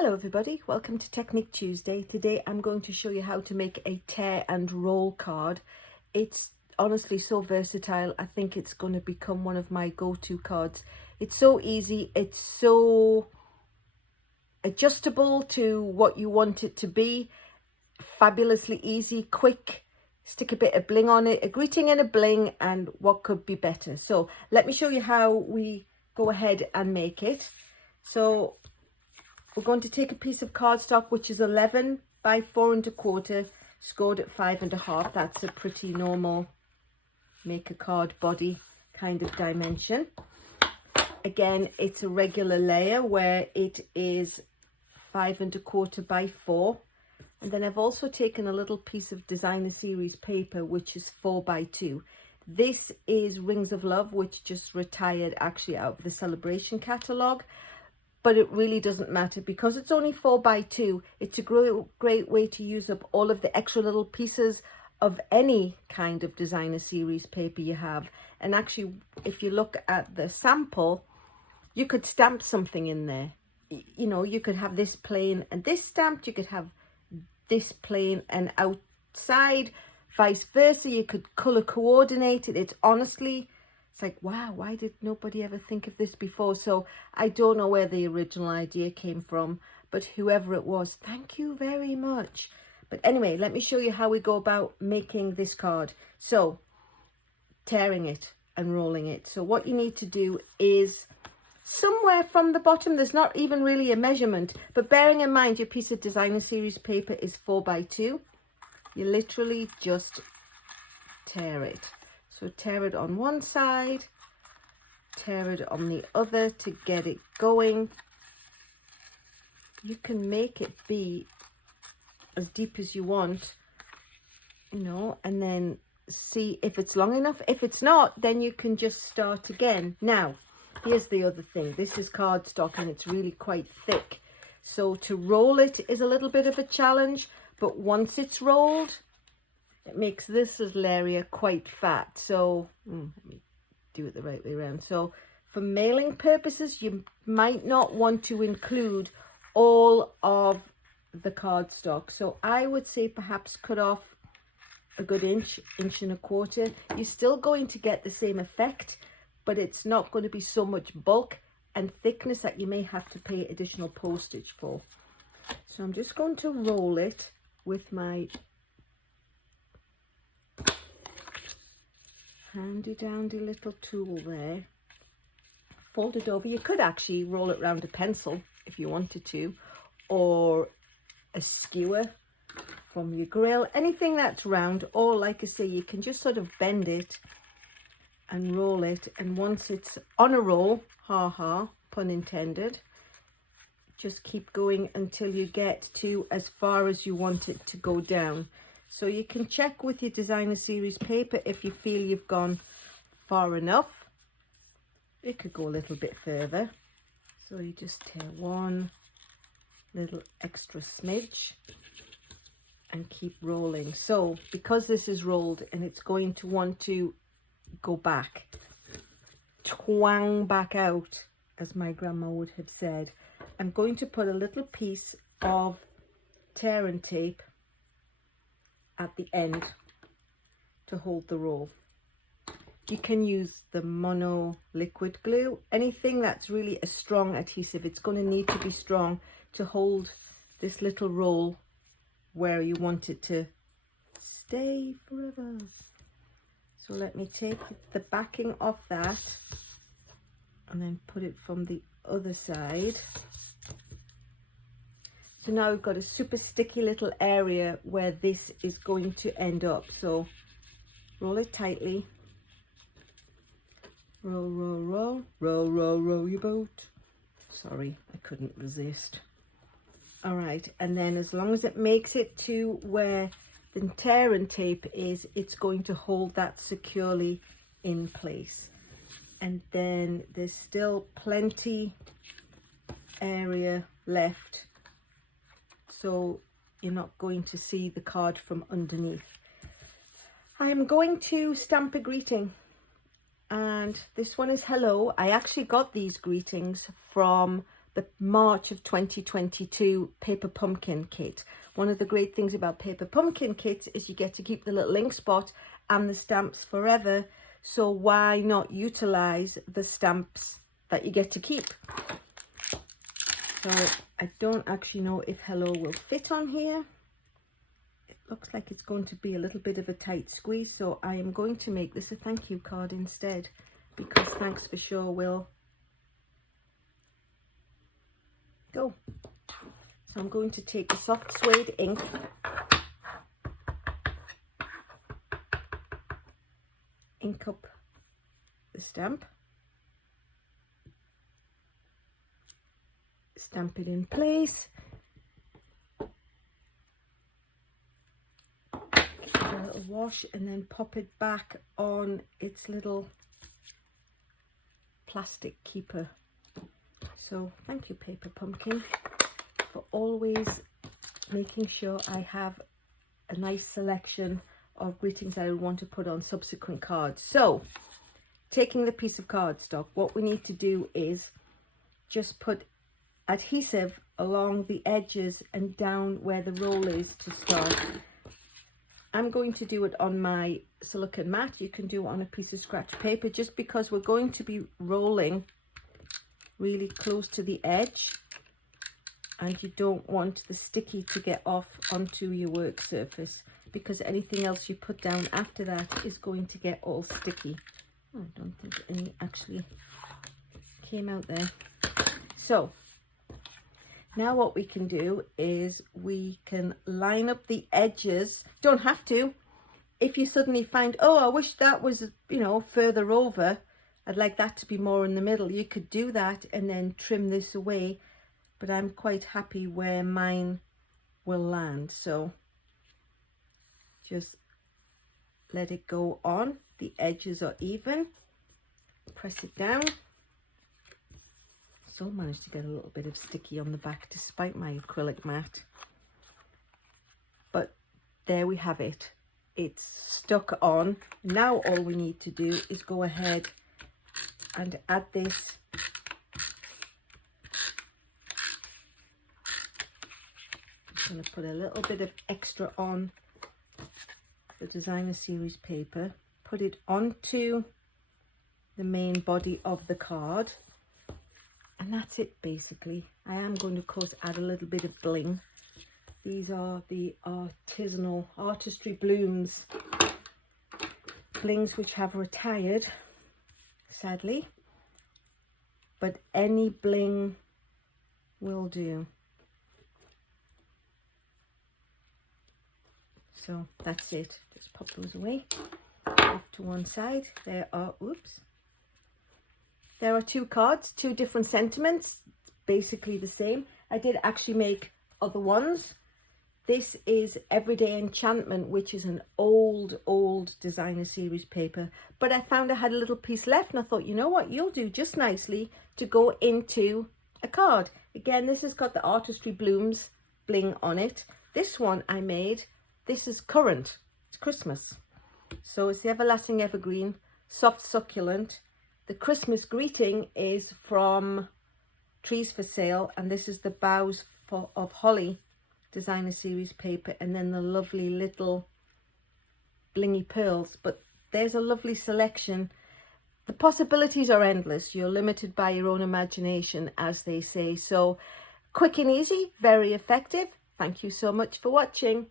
Hello everybody, welcome to Technique Tuesday. Today I'm going to show you how to make a tear and roll card. It's honestly so versatile. I think it's going to become one of my go-to cards. It's so easy, it's so adjustable to what you want it to be. Fabulously easy, quick. Stick a bit of bling on it, a greeting and a bling, and what could be better? So let me show you how we go ahead and make it. So we're going to take a piece of cardstock which is 11 by 4 1/4, scored at 5 1/2. That's a pretty normal make a card body kind of dimension. Again, it's a regular layer where it is 5 1/4 by 4. And then I've also taken a little piece of designer series paper which is 4 by 2. This is Rings of Love, which just retired actually out of the celebration catalogue. But it really doesn't matter because it's only 4 by 2. It's a great way to use up all of the extra little pieces of any kind of designer series paper you have. And actually, if you look at the sample, you could stamp something in there. You know, you could have this plain and this stamped. You could have this plain and outside, vice versa. You could color coordinate it. It's honestly... It's like, wow, why did nobody ever think of this before? So I don't know where the original idea came from, but whoever it was, thank you very much. But anyway, let me show you how we go about making this card. So tearing it and rolling it. So what you need to do is somewhere from the bottom, there's not even really a measurement, but bearing in mind your piece of designer series paper is 4 by 2, you literally just tear it. So tear it on one side, tear it on the other to get it going. You can make it be as deep as you want, you know, and then see if it's long enough. If it's not, then you can just start again. Now, here's the other thing. This is cardstock and it's really quite thick. So to roll it is a little bit of a challenge, but once it's rolled, it makes this little area quite fat. So let me do it the right way around. So for mailing purposes, you might not want to include all of the cardstock. So I would say perhaps cut off a good inch, 1 1/4. You're still going to get the same effect, but it's not going to be so much bulk and thickness that you may have to pay additional postage for. So I'm just going to roll it with my handy dandy little tool there. Fold it over. You could actually roll it around a pencil if you wanted to, or a skewer from your grill, anything that's round, or like I say, you can just sort of bend it and roll it, and once it's on a roll, pun intended, just keep going until you get to as far as you want it to go down. So you can check with your designer series paper if you feel you've gone far enough. It could go a little bit further. So you just tear one little extra smidge and keep rolling. So because this is rolled and it's going to want to go back, twang back out, as my grandma would have said, I'm going to put a little piece of tear and tape at the end to hold the roll. You can use the mono liquid glue, anything that's really a strong adhesive. It's going to need to be strong to hold this little roll where you want it to stay forever. So let me take the backing off that and then put it from the other side. So now we've got a super sticky little area where this is going to end up. So roll it tightly. Roll, roll, roll, roll, roll, roll your boat. Sorry, I couldn't resist. All right, and then as long as it makes it to where the tear and tape is, it's going to hold that securely in place. And then there's still plenty area left, so you're not going to see the card from underneath. I am going to stamp a greeting, and this one is hello. I actually got these greetings from the March of 2022 Paper Pumpkin kit. One of the great things about Paper Pumpkin kits is you get to keep the little ink spot and the stamps forever. So why not utilize the stamps that you get to keep? So I don't actually know if hello will fit on here. It looks like it's going to be a little bit of a tight squeeze, so I am going to make this a thank you card instead, because thanks for sure will go. So I'm going to take the soft suede ink, ink up the stamp, stamp it in place, give it a little wash, and then pop it back on its little plastic keeper. So thank you, Paper Pumpkin, for always making sure I have a nice selection of greetings I would want to put on subsequent cards. So taking the piece of cardstock, what we need to do is just put adhesive along the edges and down where the roll is to start. I'm going to do it on my silicone mat. You can do it on a piece of scratch paper, just because we're going to be rolling really close to the edge and you don't want the sticky to get off onto your work surface, because anything else you put down after that is going to get all sticky. I don't think any actually came out there. So now what we can do is we can line up the edges. Don't have to. If you suddenly find, oh, I wish that was, you know, further over, I'd like that to be more in the middle, you could do that and then trim this away, but I'm quite happy where mine will land. So just let it go on. The edges are even. Press it down. Still managed to get a little bit of sticky on the back despite my acrylic mat. But there we have it. It's stuck on. Now all we need to do is go ahead and add this I'm going to put a little bit of extra on the designer series paper, put it onto the main body of the card, and that's it basically. I am going to of course add a little bit of bling. These are the artisanal Artistry Blooms blings, which have retired sadly, but any bling will do. So that's it. Just pop those away off to one side. There are, oops, there are two cards, two different sentiments, basically the same. I did actually make other ones. This is Everyday Enchantment, which is an old designer series paper, but I found I had a little piece left and I thought, you know what, you'll do just nicely to go into a card. Again, this has got the Artistry Blooms bling on it. This one I made, this is current, it's Christmas. So it's the Everlasting Evergreen, soft succulent. The Christmas greeting is from Trees for Sale, and this is the Boughs of Holly designer series paper, and then the lovely little blingy pearls. But there's a lovely selection. The possibilities are endless. You're limited by your own imagination, as they say. So quick and easy, very effective. Thank you so much for watching.